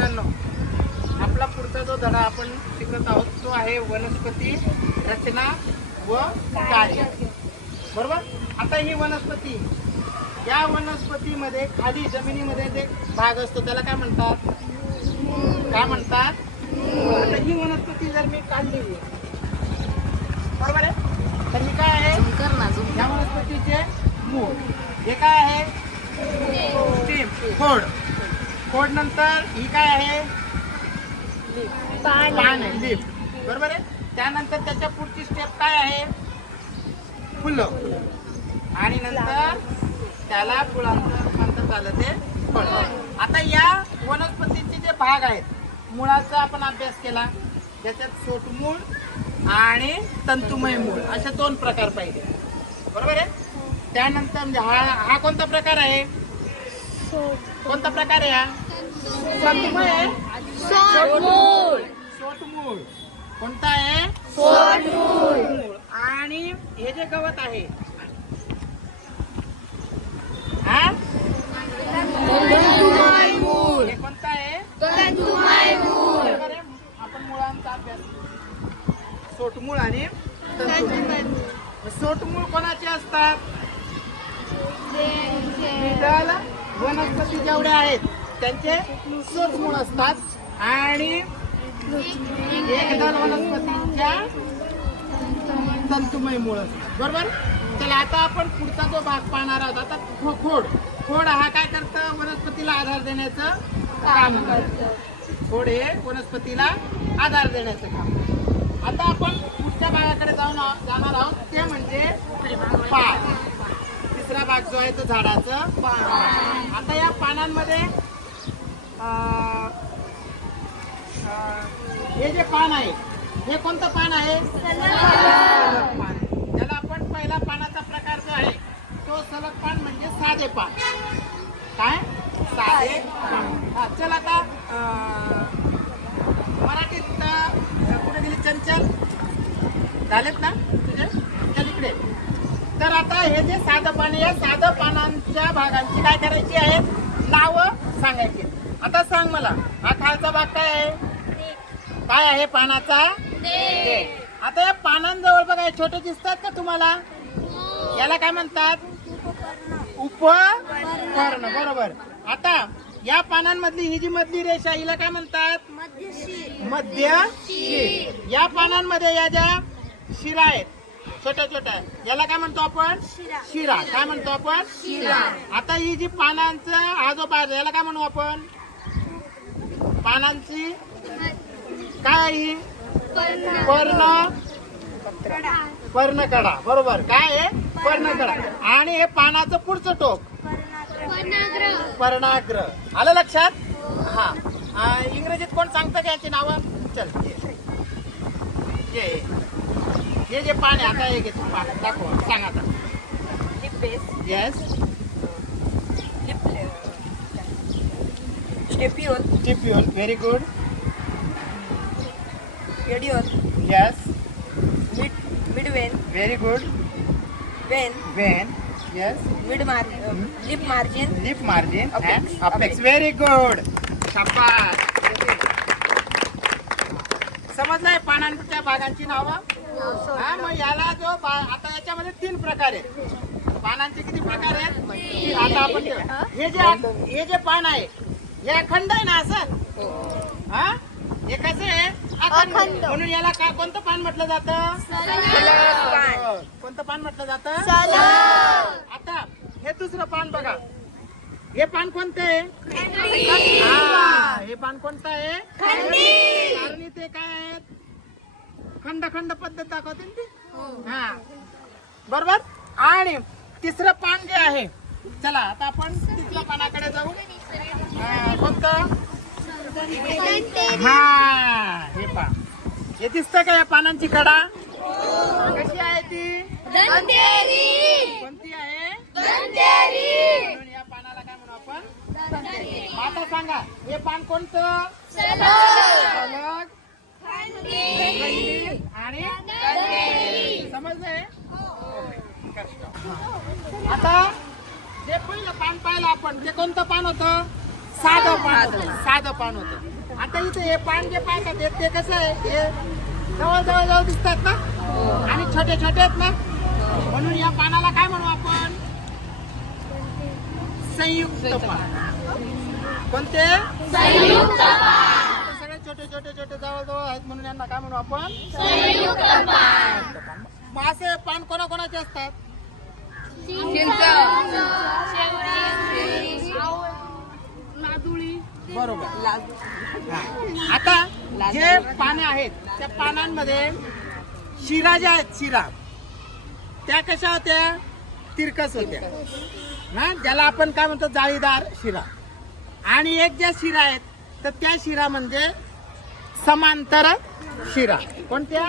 मित्रांनो आपला पुढचा जो धडा आपण शिकत आहोत तो आहे वनस्पती रचना व कार्य. बरोबर? आता ही वनस्पती या वनस्पतीमध्ये खाली जमिनीमध्ये जे भाग असतो त्याला काय म्हणतात? काय म्हणतात? आता ही वनस्पती जर मी काढली बरोबर आहे? तर मी काय आहे? या वनस्पतीचे मूळ. हे काय आहे? खोड. खोड नंतर ही काय आहे? पान आहे. लिप बरोबर आहे? त्यानंतर त्याच्या पुढची स्टेप काय आहे? फुलं. आणि नंतर त्याला फुलांचं रूपांतर झालं ते फळ. आता या वनस्पतीचे जे भाग आहेत मुळाचा आपण अभ्यास केला. ज्याच्यात सोटमूळ आणि तंतुमय मूळ असे दोन प्रकार पाहिजे. बरोबर आहे? त्यानंतर म्हणजे हा हा कोणता प्रकार आहे? कोणता प्रकार आहे हा? तंतुमय आहे? सोटमूळ. कोणता आहे? सोटमूळ. आणि हे जे गवत आहे हा? हे कोणतं आहे? बरोबर आहे? आपण मुळांचा अभ्यास सोटमूळ आणि सोटमूळ कोणाचे असतात? मिडल वनस्पती जेवढ्या आहेत त्यांचे सोटमूळ असतात. आणि एकदल वनस्पतीच्या तंतुमय मूळ बरोबर? चला आता आपण पुढचा जो भाग पाहणार आहोत आता खो- खोड. खोड हा काय करतं? वनस्पतीला आधार देण्याचं काम करतं. खोड हे वनस्पतीला आधार देण्याचं काम आता आपण पुढच्या भागाकडे जाऊन जाणार आहोत. ते म्हणजे पाय तिसरा भाग जो आहे तो झाडाचं पान आता या पानांमध्ये हे जे पान आहे हे कोणतं पान आहे? पान त्याला आपण पहिला पानाचा प्रकार जो आहे तो सलग पान म्हणजे साधे पान. काय? साधे पान. चल आता मराठीत कुठे गेली चंचल? झालेत ना तुझे? चल इकडे. तर आता हे जे साधं पान आहे, साधं पानांच्या भागांची काय करायची आहेत नावं सांगायची. आता सांग मला हा खालचा भाग काय आहे? काय आहे पानाचा. आता या पानांजवळ बघा हे छोटे दिसतात का तुम्हाला? याला काय म्हणतात? उपकर्ण. बरोबर. आता या पानांमधली ही जी मधली रेषा हिला काय म्हणतात? मध्य या पानांमध्ये या ज्या शिरा आहेत छोट्या छोट्या. याला काय म्हणतो आपण? शिरा. काय म्हणतो आपण? शिरा. आता ही जी पानांचं हा जो याला काय म्हणू आपण? पानांची? काय आहे ही? पर्ण. पर्णकडा. बरोबर. काय आहे? पर्णकडा. आणि हे पानाचं पुढचं टोक? पर्णाग्र. आलं लक्षात? हा. इंग्रजीत कोण सांगतं का याची नावं? चल. ये. ये हे जे पान आहे आता हे घे तू पान दाखव सांग आता. Yes stipule very good yes midvein very good vein vein yes mid margin lip margin lip margin Apex. And apex very good शाबास समजलंय पानांच्या भागांची नावं? हा मग याला जो आता याच्यामध्ये तीन प्रकार आहेत. पानांचे किती प्रकार आहेत. आता आपण हे? जे हे जे पान आहे हे अखंड आहे ना असं? हा? हे कसं आहे? अखंड. म्हणून याला का कोणतं पान म्हटलं जातं. कोणतं पान म्हटलं जातं? आता हे दुसरं पान बघा. हे पान कोणतं आहे? हा, हे पान कोणतं आहे? कारण ते काय आहेत? खंड खंड पद्धत दाखवते ना ती? हा. बरोबर? आणि तिसरं पान जे आहे चला आता आपण तिसऱ्या पानाकडे जाऊ. हा, कोणतं हा हे पा हे दिसतं का या पानांची कडा कशी आहे ती? कोणती आहे? या पानाला काय म्हणू आपण? आता सांगा हे पान कोणतं? आणि समजलंय आता जे पहिलं पान पाहिलं आपण ते कोणतं पान होतं? साधं पान होतं. साधं पान. होतं. आता इथे हे पान जे पाहतात ते कसं आहे? हे जवळ जवळ जवळ दिसतात ना? आणि छोटे छोटे आहेत ना? म्हणून या पानाला काय म्हणू आपण? संयुक्त पान. कोणते? सगळे छोटे छोटे छोटे जवळ जवळ आहेत म्हणून यांना काय म्हणू आपण? मासे पान कोणाकोणाचे असतात? बरोबर. आता जे पाने आहेत त्या पानांमध्ये शिरा ज्या आहेत शिरा त्या कशा होत्या? तिरकस होत्या. ना ज्याला आपण काय म्हणतो? जाळीदार शिरा. आणि एक ज्या शिरा आहेत तर त्या शिरा म्हणजे समांतर शिरा. कोणत्या?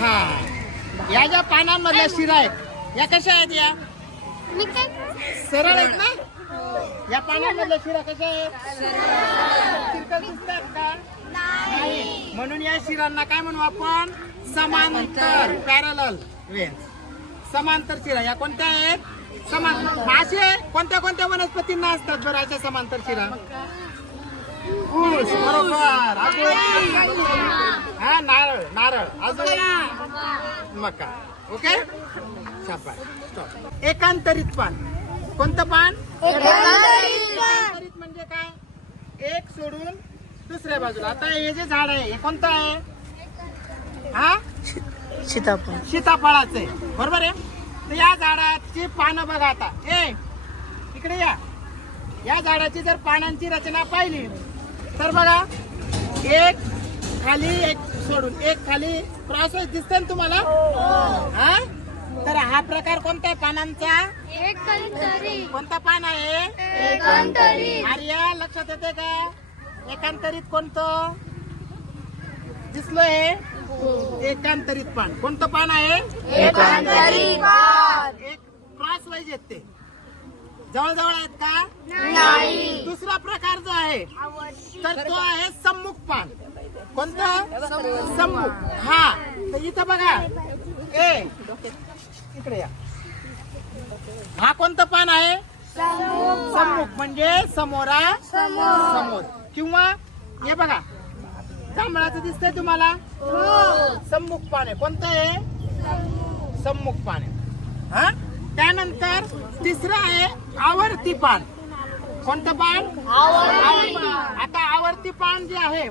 हा. या ज्या पानांमधल्या शिरा आहेत या कशा आहेत या? सरळ आहेत ना? या पानांमधल्या शिरा कशा आहेत? दिसतात का? नाही. म्हणून या शिरांना काय म्हणू आपण? समांतर. पॅरल वेन्स समांतर शिरा. या कोणत्या आहेत? समान मासे कोणत्या कोणत्या वनस्पतींना असतात बरं अशा समांतर शिरा? ऊस. बरोबर. अजून हा नारळ. नारळ. अजून मका. ओके? स्टॉप एकांतरित पान. कोणतं पान. एकांतरित म्हणजे काय? एक सोडून दुसऱ्या बाजूला. आता हे जे झाड आहे हे कोणतं आहे? हा? सीताफळ. सीताफळाचं. आहे बरोबर आहे? तर या झाडाची पानं बघा आता. ए इकडे या. या झाडाची जर पानांची रचना पाहिली तर बघा एक खाली एक सोडून एक खाली क्रॉस दिसतंय ना तुम्हाला? हा. तर हा प्रकार कोणता आहे पानांचा? कोणता पान आहे? आर्या लक्षात येते का? एकांतरित कोणतं? दिसलं हे एकांतरित पान. कोणतं पान आहे? एक क्रॉस वाईज आहेत ते. जवळ जवळ आहेत का? दुसरा प्रकार जो आहे तर तो आहे सम्मुख पान. कोणतं? सम्मुख. हा. तर इथं बघा. ए इकडे या. हा कोणतं पान आहे? सम्मुख. म्हणजे समोरा. समोर. किंवा हे बघा. जांभळाचं दिसतंय तुम्हाला? सम्मुख पान कोणतं आहे? सम्मुख पान हा? त्यानंतर तिसरं आहे आवर्ती पान. कोणतं पान. आता आवर्ती पान जे आहे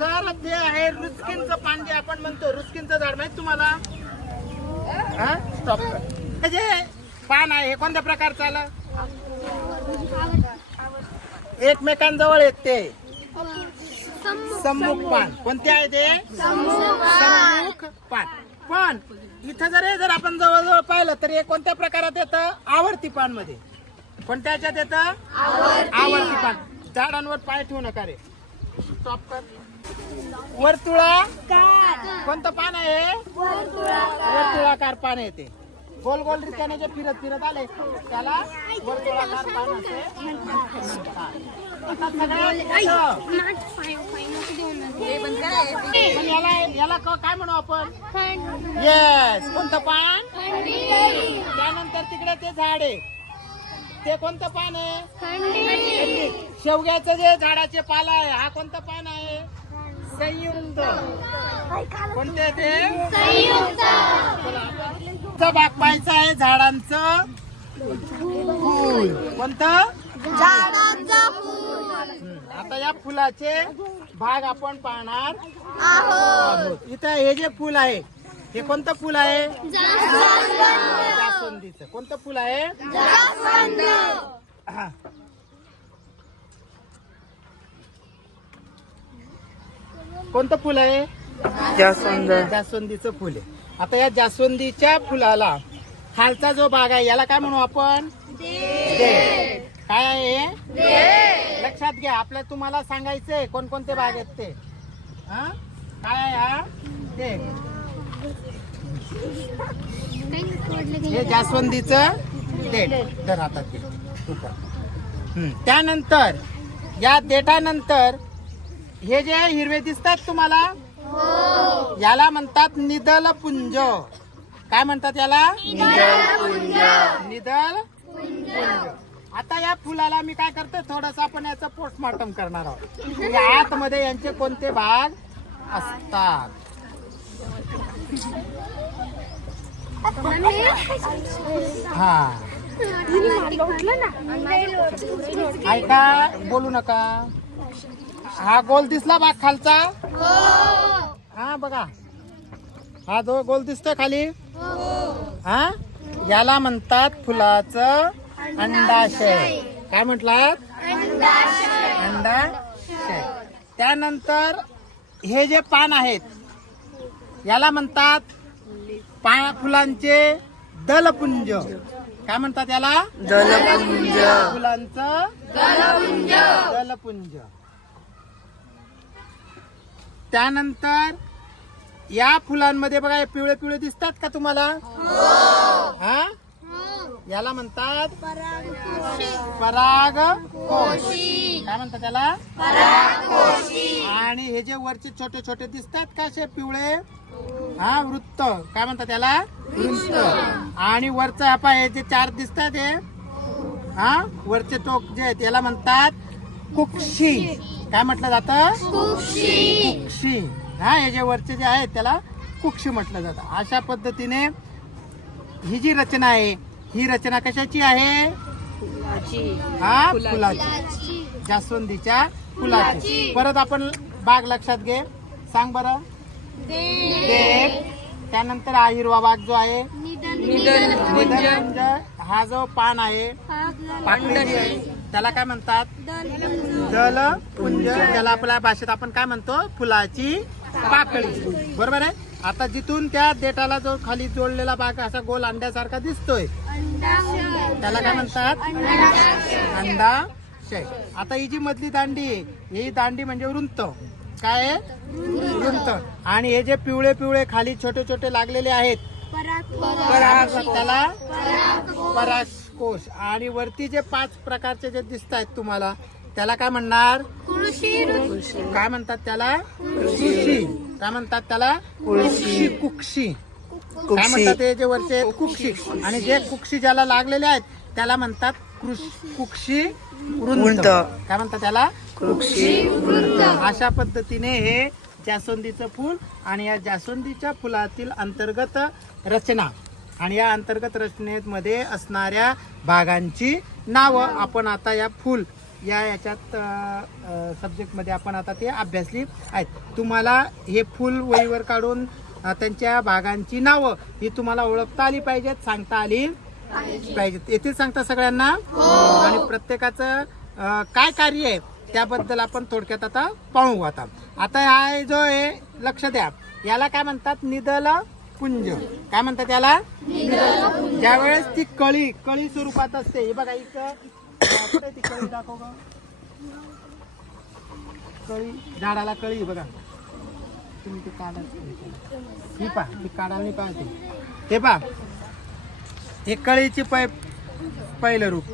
तर ते आहे रुचकिनचं पान जे आपण म्हणतो. रुचकिनचं झाड माहीत तुम्हाला? हा? स्टॉप जे पान आहे हे कोणत्या प्रकारचं आलं? एकमेकांजवळ येत. सम्मुख पान कोणते आहे ते? सम्मुख पान पण इथं जर हे जर आपण जवळजवळ पाहिलं तर हे कोणत्या प्रकारात येतं? आवर्ती पानमध्ये कोणत्या ह्याच्यात येतं? आवर्ती पान. झाडांवर पाय ठेवू नका रे. स्टॉप कर. वर्तुळा. कोणतं पान आहे? वर्तुळाकार पान येते गोल गोल रित्याने जे फिरत फिरत आले त्याला वर्तुळाकार पान असे याला याला क- काय म्हणू आपण? येस कोणतं पान? त्यानंतर तिकडे ते झाड आहे. ते कोणतं पान आहे? शेवग्याचं जे झाडाचे पाला आहे हा कोणतं पान आहे? संयुक्त. कोणते ते? चला. बाग पाहायचं आहे झाडांचं. फूल. कोणतं? आता या फुलाचे भाग आपण पाहणार आहोत. इथं हे जे फुल आहे हे कोणतं फुल आहे? जास्वंदीचं. कोणतं फुल आहे? हा. कोणतं फुल आहे? जास्वंद. जास्वंदीचं फुल आहे. आता या जास्वंदीच्या फुलाला खालचा जो भाग आहे याला काय म्हणू आपण? देठ. काय आहे हे? लक्षात घ्या आपल्या तुम्हाला सांगायचंय कोणकोणते भाग आहेत ते हा? काय आहे हा देठ. हे जास्वंदीचं देठ हातात घे. तू. त्यानंतर या देठानंतर हे जे हिरवे दिसतात तुम्हाला याला म्हणतात निदल पुंज काय म्हणतात याला निदल पुंज आता या फुलाला मी काय करतो थोडस आपण याचं पोस्टमॉर्टम करणार आहोत. या आतमध्ये यांचे कोणते भाग असतात? हा. ऐका बोलू नका. हा गोल दिसला भाग खालचा? हा बघा. हा जो गोल दिसतोय खाली? हा? याला म्हणतात फुलाचं अंडाशय. काय म्हटलात? अंडाशय. त्यानंतर हे जे पान आहेत याला म्हणतात पा फुलांचे दलपुंज. काय म्हणतात याला? दलपुंज. फुलांचं दलपुंज. त्यानंतर या फुलांमध्ये बघा हे पिवळे पिवळे दिसतात का तुम्हाला? हा? याला म्हणतात पराग काय म्हणतात त्याला? आणि हे जे वरचे छोटे छोटे दिसतात का असे पिवळे? हा वृत्त. काय म्हणतात त्याला? वृत्त. आणि वरचं हा पहा हे जे चार दिसतात हे हा वरचे टोक जे आहेत याला म्हणतात कुक्षी. काय म्हटलं जातं? कुक्षी. हा हे जे वरचे जे आहेत त्याला कुक्षी म्हटलं जातं. अशा पद्धतीने ही जी रचना आहे ही रचना कशाची आहे? हा? फुलाची. जास्वंदीच्या फुलाची. परत आपण बाग लक्षात घे. सांग बरं. देव. त्यानंतर हा हिरवा बाग जो आहे. निधनपुंज हा जो पान आहे. पाकळी आहे त्याला काय म्हणतात? दल पुंज. त्याला आपल्या भाषेत आपण काय म्हणतो? फुलाची पाकळी. बरोबर आहे? आता जिथून त्या देठाला जो खाली जोडलेला भाग असा गोल अंड्यासारखा दिसतोय. त्याला काय म्हणतात? अंडाशय आता ही जी मधली दांडी आहे ही दांडी म्हणजे वृंत. काय आहे? वृंत. आणि हे जे पिवळे पिवळे खाली छोटे छोटे लागलेले आहेत त्याला परागकोश. आणि वरती जे पाच प्रकारचे जे दिसत आहेत तुम्हाला त्याला काय म्हणणार? काय म्हणतात त्याला? कृषी काय म्हणतात त्याला? कुक्षी. काय कुक्षी म्हणतात ते जे वरचे कुक्षी. आणि जे कुक्षी ज्याला लागलेले आहेत त्याला म्हणतात कृष- कुक्षी वृंत वृंत. काय म्हणतात त्याला? कुक्षी अशा पद्धतीने हे जास्वंदीचं फूल आणि या जास्वंदीच्या फुलातील अंतर्गत रचना आणि या अंतर्गत रचनेमध्ये असणाऱ्या भागांची नावं आपण आता या फूल या याच्यात सब्जेक्टमध्ये आपण आता ते अभ्यासली आहेत. तुम्हाला हे फूल वहीवर काढून त्यांच्या भागांची नावं ही तुम्हाला ओळखता आली पाहिजेत सांगता आली पाहिजेत. येथील सांगता सगळ्यांना? आणि प्रत्येकाचं काय कार्य आहे त्याबद्दल आपण थोडक्यात आता पाहू आता. आता हा जो आहे लक्ष द्या. याला काय म्हणतात? निदल पुंज. काय म्हणतात याला? ज्यावेळेस ती कळी कळी स्वरूपात असते. हे बघा इथं कुठे ती कळी? दाखव? कळी झाडाला कळी बघा. तुम्ही ती काढा. ही पा ती काढायला पाहिजे हे पा हे कळीची पै पहिलं रूप.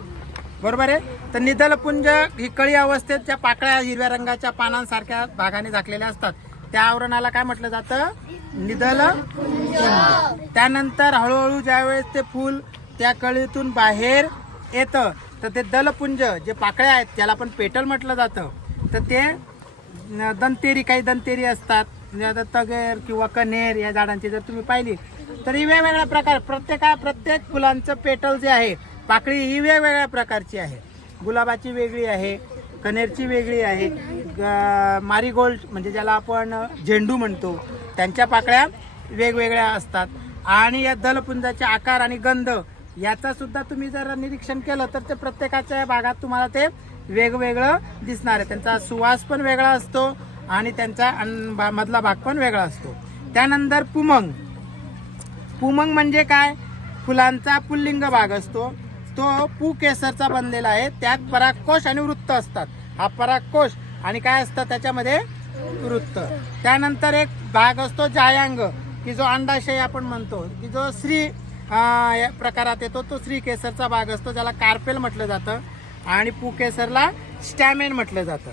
बरोबर आहे? तर निदलपुंज ही कळी अवस्थेत ज्या पाकळ्या हिरव्या रंगाच्या पानांसारख्या भागाने झाकलेल्या असतात. त्या आवरणाला काय म्हटलं जातं? निदल त्यानंतर हळूहळू ज्यावेळेस ते फूल त्या कळीतून बाहेर येतं तर ते दलपुंज जे पाकळ्या आहेत त्याला पण पेटल म्हटलं जातं. तर ते दंतेरी काही दंतेरी असतात. म्हणजे आता तगेर किंवा कनेर या झाडांची जर तुम्ही पाहिली तर ही वेगवेगळ्या प्रकार प्रत्येका प्रत्येक फुलांचं पेटल जे आहे पाकळी ही वेगवेगळ्या प्रकारची आहे. गुलाबाची वेगळी आहे कनेरची वेगळी आहे ग- मारीगोल्ड म्हणजे ज्याला आपण झेंडू म्हणतो त्यांच्या पाकळ्या वेगवेगळ्या असतात. आणि या दलपुंजाचे आकार आणि गंध याचा सुद्धा तुम्ही जर निरीक्षण केलं तर ते प्रत्येकाच्या भागात तुम्हाला ते वेगवेगळं दिसणार आहे. त्यांचा सुवास पण वेगळा असतो आणि त्यांचा भा- मधला भाग पण वेगळा असतो. त्यानंतर पुमंग. पुमंग म्हणजे काय? फुलांचा पुल्लिंग भाग असतो. तो पू केसरचा बनलेला आहे. त्यात परागकोश आणि वृत्त असतात. हा परागकोश आणि काय असतं? त्याच्यामध्ये वृत्त. त्यानंतर एक भाग असतो जायांग की जो अंडाशय आपण म्हणतो की जो श्री प्रकारात येतो. तो श्री केसरचा भाग असतो ज्याला कार्पेल म्हटलं जातं आणि पू केसरला स्टॅमेन म्हटलं जातं.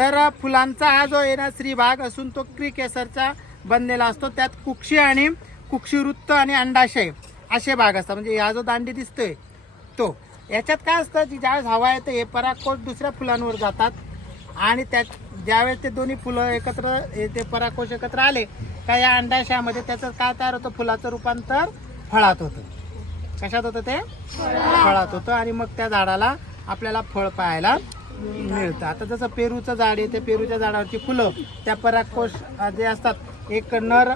तर फुलांचा हा जो आहे ना श्रीभाग असून तो क्रिकेसरचा बनलेला असतो. त्यात कुक्षी आणि कुक्षीवृत्त आणि अंडाशय असे भाग असतात. म्हणजे हा जो दांडी दिसतोय तो. याच्यात काय असतं की ज्यावेळेस हवा येते हे पराकोष दुसऱ्या फुलांवर जातात. आणि त्या ज्यावेळेस ते दोन्ही फुलं एकत्र ते पराकोष एकत्र आले का या अंडाशयामध्ये त्याचं काय तयार होतं? फुलाचं रूपांतर फळात होतं. कशात होतं ते? फळात होतं. आणि मग त्या झाडाला आपल्याला फळ पाहायला मिळतं. आता जसं पेरूचं झाड आहे ते पेरूच्या झाडावरची फुलं त्या पराकोष जे असतात एक नर